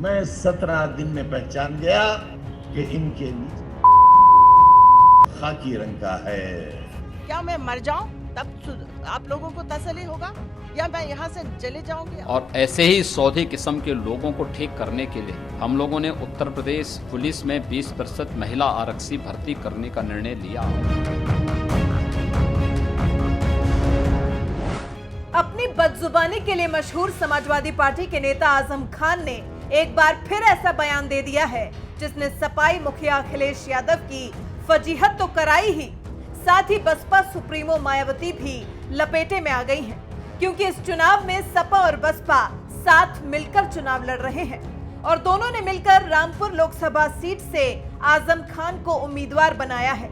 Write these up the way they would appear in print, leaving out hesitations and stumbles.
मैं 17 दिन में पहचान गया कि इनके नीचे खाकी रंग का है। क्या मैं मर जाऊं तब आप लोगों को तसल्ली होगा, या मैं यहाँ से चले जाऊंगी? और ऐसे ही सौदे किस्म के लोगों को ठीक करने के लिए हम लोगों ने उत्तर प्रदेश पुलिस में 20% महिला आरक्षी भर्ती करने का निर्णय लिया। अपनी बदजुबानी के लिए मशहूर समाजवादी पार्टी के नेता आजम खान ने एक बार फिर ऐसा बयान दे दिया है जिसने सपाई मुखिया अखिलेश यादव की फजीहत तो कराई ही, साथ ही बसपा सुप्रीमो मायावती भी लपेटे में आ गई हैं, क्योंकि इस चुनाव में सपा और बसपा साथ मिलकर चुनाव लड़ रहे हैं और दोनों ने मिलकर रामपुर लोकसभा सीट से आजम खान को उम्मीदवार बनाया है।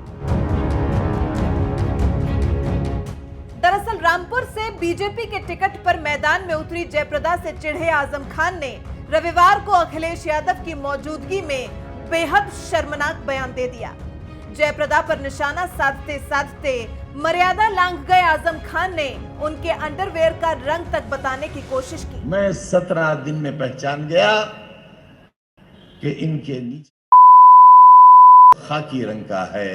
दरअसल रामपुर से बीजेपी के टिकट पर मैदान में उतरी जयप्रदा से चिढ़े आजम खान ने रविवार को अखिलेश यादव की मौजूदगी में बेहद शर्मनाक बयान दे दिया। जयप्रदा पर निशाना साधते साधते मर्यादा लांघ गए आजम खान ने उनके अंडरवेयर का रंग तक बताने की कोशिश की। मैं 17 दिन में पहचान गया कि इनके नीचे खाकी रंग का है।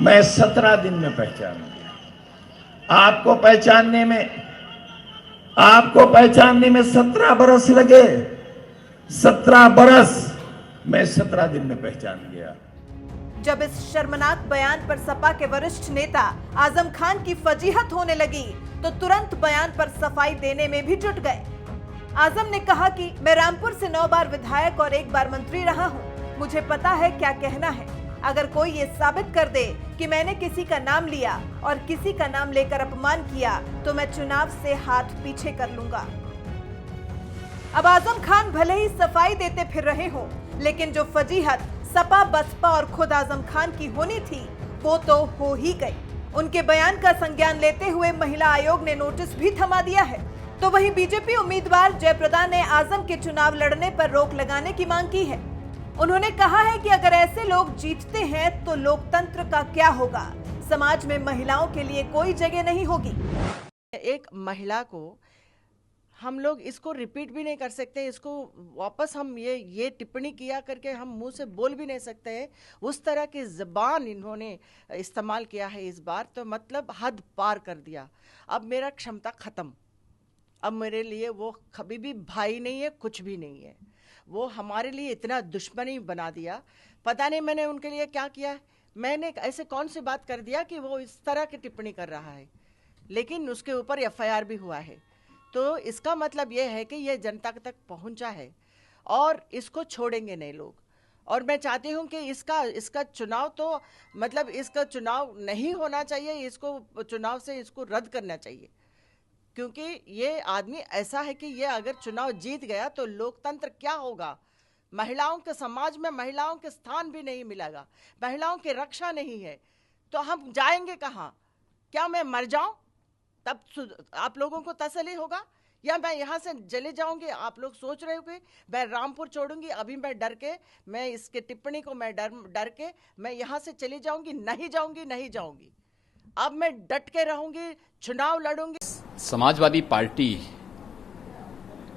मैं 17 दिन में पहचान गया। आपको पहचानने में 17 बरस लगे। 17 बरस मैं 17 दिन में पहचान गया। जब इस शर्मनाक बयान पर सपा के वरिष्ठ नेता आजम खान की फजीहत होने लगी तो तुरंत बयान पर सफाई देने में भी जुट गए। आजम ने कहा कि मैं रामपुर से 9 बार विधायक और 1 बार मंत्री रहा हूं, मुझे पता है क्या कहना है। अगर कोई ये साबित कर दे कि मैंने किसी का नाम लिया और किसी का नाम लेकर अपमान किया तो मैं चुनाव से हाथ पीछे कर लूंगा। अब आजम खान भले ही सफाई देते फिर रहे हो, लेकिन जो फजीहत सपा बसपा और खुद आजम खान की होनी थी वो तो हो ही गई। उनके बयान का संज्ञान लेते हुए महिला आयोग ने नोटिस भी थमा दिया है। तो वहीं बीजेपी उम्मीदवार जयप्रदा ने आजम के चुनाव लड़ने पर रोक लगाने की मांग की है। उन्होंने कहा है कि अगर ऐसे लोग जीतते हैं तो लोकतंत्र का क्या होगा, समाज में महिलाओं के लिए कोई जगह नहीं होगी। एक महिला को हम लोग इसको रिपीट भी नहीं कर सकते, इसको वापस हम ये टिप्पणी किया करके हम मुंह से बोल भी नहीं सकते हैं। उस तरह की ज़बान इन्होंने इस्तेमाल किया है इस बार, तो मतलब हद पार कर दिया। अब मेरा क्षमता ख़त्म। अब मेरे लिए वो कभी भी भाई नहीं है, कुछ भी नहीं है। वो हमारे लिए इतना दुश्मनी बना दिया। पता नहीं मैंने उनके लिए क्या किया। मैंने ऐसे कौन सी बात कर दिया कि वो इस तरह की टिप्पणी कर रहा है, लेकिन उसके ऊपर FIR भी हुआ है। तो इसका मतलब ये है कि ये जनता तक पहुंचा है और इसको छोड़ेंगे नहीं लोग। और मैं चाहती हूं कि इसका चुनाव तो मतलब इसका चुनाव नहीं होना चाहिए, इसको चुनाव से इसको रद्द करना चाहिए, क्योंकि ये आदमी ऐसा है कि ये अगर चुनाव जीत गया तो लोकतंत्र क्या होगा। महिलाओं के समाज में महिलाओं के स्थान भी नहीं मिलेगा, महिलाओं की रक्षा नहीं है, तो हम जाएंगे कहाँ? क्या मैं मर जाऊं तब आप लोगों को तसल्ली होगा, या मैं यहाँ से चले जाऊंगी? आप लोग सोच रहे हो कि मैं रामपुर छोड़ूंगी? अभी मैं डर के, मैं इसके टिप्पणी को मैं डर के मैं यहाँ से चली जाऊंगी? नहीं जाऊंगी। अब मैं डट के रहूंगी, चुनाव लड़ूंगी। समाजवादी पार्टी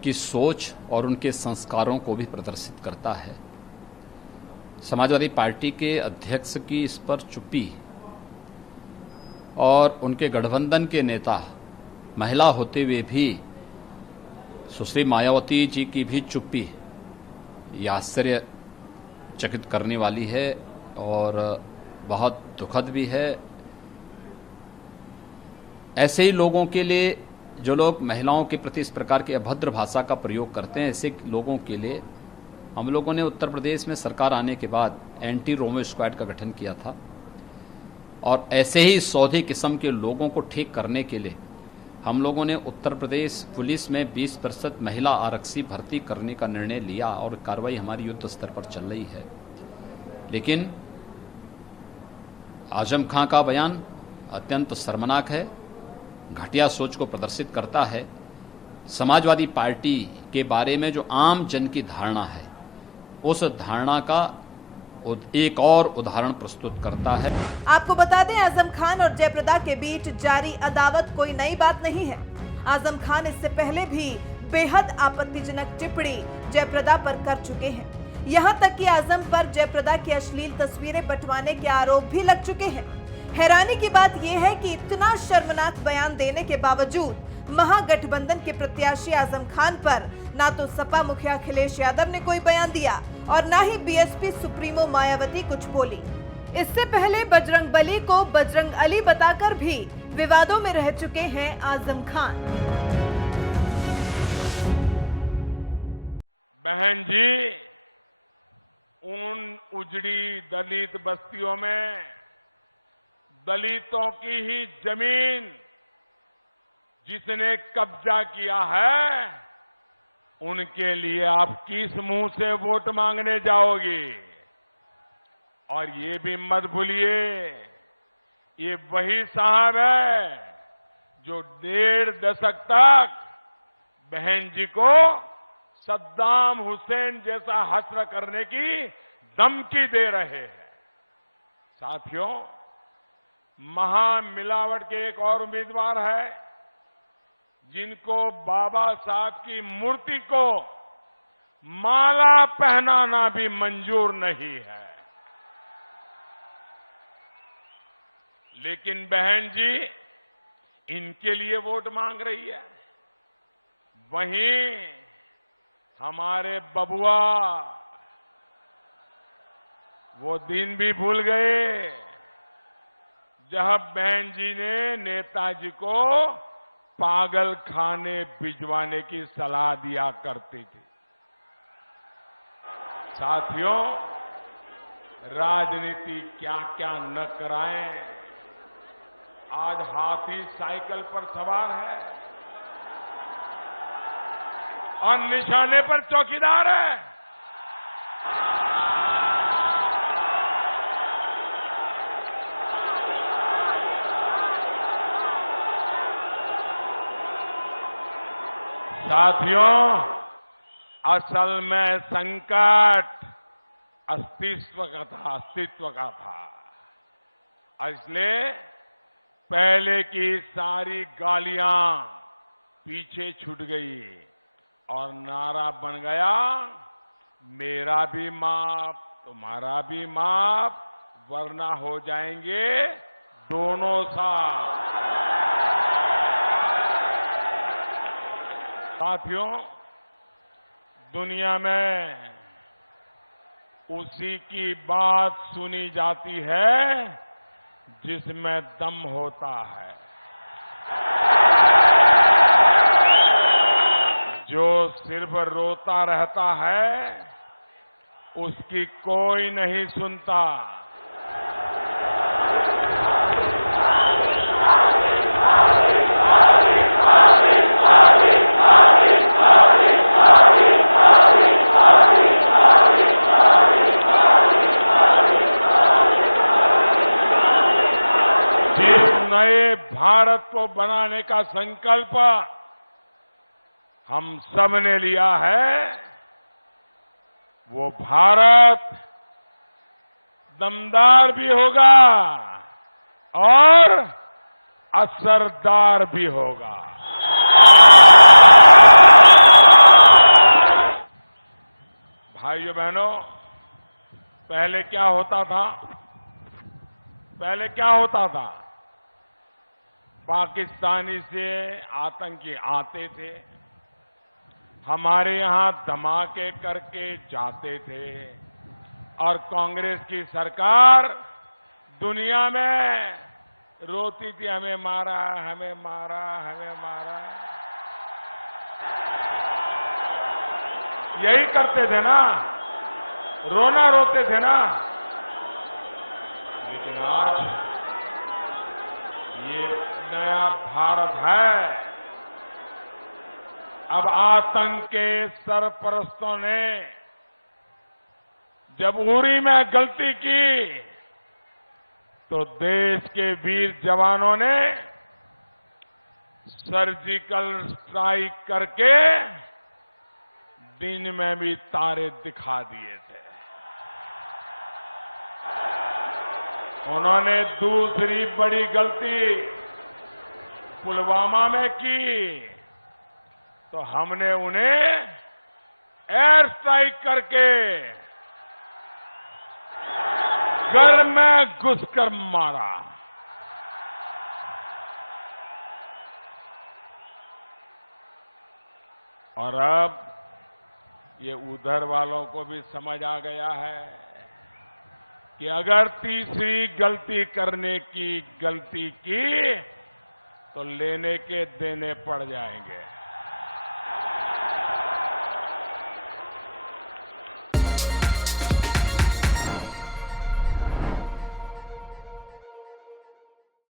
की सोच और उनके संस्कारों को भी प्रदर्शित करता है। समाजवादी पार्टी के अध्यक्ष की इस पर चुप्पी और उनके गठबंधन के नेता महिला होते हुए भी सुश्री मायावती जी की भी चुप्पी ये आश्चर्यचकित करने वाली है और बहुत दुखद भी है। ऐसे ही लोगों के लिए, जो लोग महिलाओं के प्रति इस प्रकार की अभद्र भाषा का प्रयोग करते हैं, ऐसे लोगों के लिए हम लोगों ने उत्तर प्रदेश में सरकार आने के बाद एंटी रोमो स्क्वाड का गठन किया था और ऐसे ही सौदे किस्म के लोगों को ठीक करने के लिए हम लोगों ने उत्तर प्रदेश पुलिस में 20% महिला आरक्षी भर्ती करने का निर्णय लिया और कार्रवाई हमारी युद्ध स्तर पर चल रही है। लेकिन आजम खां का बयान अत्यंत शर्मनाक है, घटिया सोच को प्रदर्शित करता है। समाजवादी पार्टी के बारे में जो आम जन की धारणा है, उस धारणा का एक और उदाहरण प्रस्तुत करता है। आपको बता दें, आजम खान और जयप्रदा के बीच जारी अदावत कोई नई बात नहीं है। आजम खान इससे पहले भी बेहद आपत्तिजनक टिप्पणी जयप्रदा पर कर चुके हैं। यहां तक कि आजम पर जयप्रदा की अश्लील तस्वीरें बंटवाने के आरोप भी लग चुके हैं। हैरानी की बात यह है कि इतना शर्मनाक बयान देने के बावजूद महागठबंधन के प्रत्याशी आजम खान पर ना तो सपा मुखिया अखिलेश यादव ने कोई बयान दिया और ना ही बीएसपी सुप्रीमो मायावती कुछ बोली। इससे पहले बजरंगबली को बजरंग अली बताकर भी विवादों में रह चुके हैं आजम खान। बहन जी, उन उजड़ी दलित बस्तियों में दलितों की ही जमीन जिसने कब्जा किया है, उनके लिए आप किस मुंह से वोट मांगने जाओगे? और ये भी मत भूलिए, ये वही साहब है जो 1.5 दशक तक बहन जी को सद्दाम हुसैन जैसा हश्र करने की धमकी दे रहे हैं। साथियों, महामिलावट के एक और उम्मीदवार है जिनको बाबा साहब की मूर्ति को माला पहनाना भी मंजूर नहीं है। लेकिन बहन जी इनके लिए वोट मांग रही है। वहीं हमारे बबुआ वो दिन भी भूल गए जब बहन जी ने नेताजी को पागल खाने भिजवाने की सलाह दिया करती थी। साथियों, राजनीति क्या क्या न कराएं, आज हाथी साइकिल पर सवार है और निशाने पर चौकीदार है। साथियों, असल में संकट अस्तित्व का था। इसलिए पहले की सारी गालियां पीछे छूट गई और नारा बन गया, मेरा भी माफ तुम्हारा भी माफ, वरना हो जाएंगे दोनों साथ। साथियों, दुनिया में उसी की बात सुनी जाती है जिसमें दम होता है। जो सिर्फ रोता रहता है उसकी कोई नहीं सुनता। जिस नए भारत को बनाने का संकल्प हम सब ने लिया है, वो भारत दमदार भी होगा और असरदार भी होगा। भाइयों बहनों, पहले क्या होता था? पाकिस्तानी से आतंकी आते थे, हमारे यहां धमाके करके जाते थे और कांग्रेस की सरकार दुनिया में रोती थी, हमें मारा, हमें मारा, हमें मारा। यही करते थे ना, रोना रोते थे ना। लेकिन आज ये नया भारत है। अब आतंक के सरपरस्तों ने जब उरी में गलती की तो देश के वीर जवानों ने सर्जिकल स्ट्राइक करके दिन में भी तारे दिखा दिए थे। उन्होंने दूसरी बड़ी गलती पुलवामा में की, तो हमने उन्हें एयर स्ट्राइक करके घर में घुसकर मारा। और अब ये उधर वालों को भी समझ आ गया है कि अगर तीसरी गलती करने की गलती की तो लेने के देने पड़ जाएंगे।